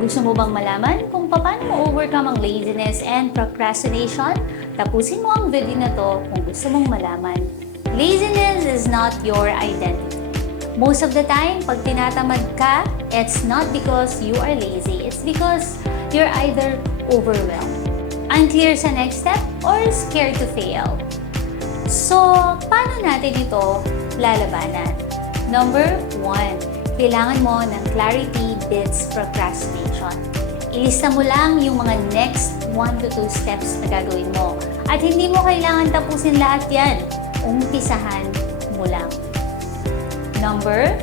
Gusto mo bang malaman kung paano mo overcome ang laziness and procrastination? Tapusin mo ang video na to kung gusto mong malaman. Laziness is not your identity. Most of the time, pag tinatamad ka, it's not because you are lazy. It's because you're either overwhelmed, unclear sa next step, or scared to fail. So, paano natin ito lalabanan? Number 1, kailangan mo ng clarity beats procrastination. Ilista mo lang yung mga next 1 to 2 steps na gagawin mo. At hindi mo kailangan tapusin lahat yan. Umpisahan mo lang. Number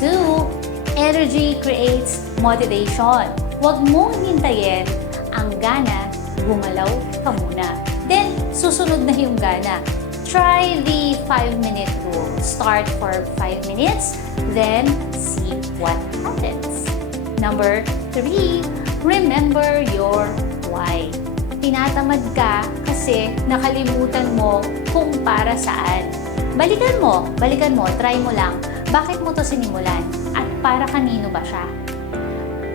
2, energy creates motivation. Huwag mong hintayin ang gana, gumalaw ka muna. Then, susunod na yung gana. Try the 5-minute rule. Start for 5 minutes, then see what happens. Number 3, remember your why. Tinatamad ka kasi nakalimutan mo kung para saan. Balikan mo, try mo lang. Bakit mo to sinimulan? At para kanino ba siya?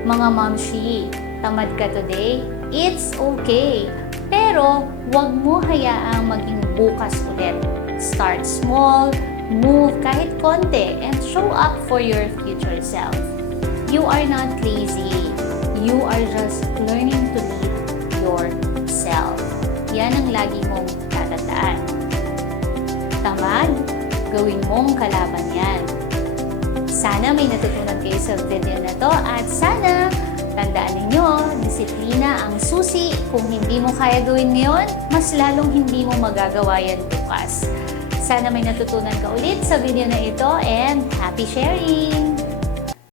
Mga momshi, tamad ka today? It's okay. Pero huwag mo hayaang maging bukas ulit. Start small, move kahit konti, and show up for your future self. You are not lazy. You are just learning to lead yourself. Yan ang lagi mong tatandaan. Tamad, gawin mong kalaban yan. Sana may natutunan kayo sa video na to at sana tandaan ninyo, disiplina ang susi. Kung hindi mo kaya gawin ngayon, mas lalong hindi mo magagawa yan bukas. Sana may natutunan ka ulit sa video na ito and happy sharing!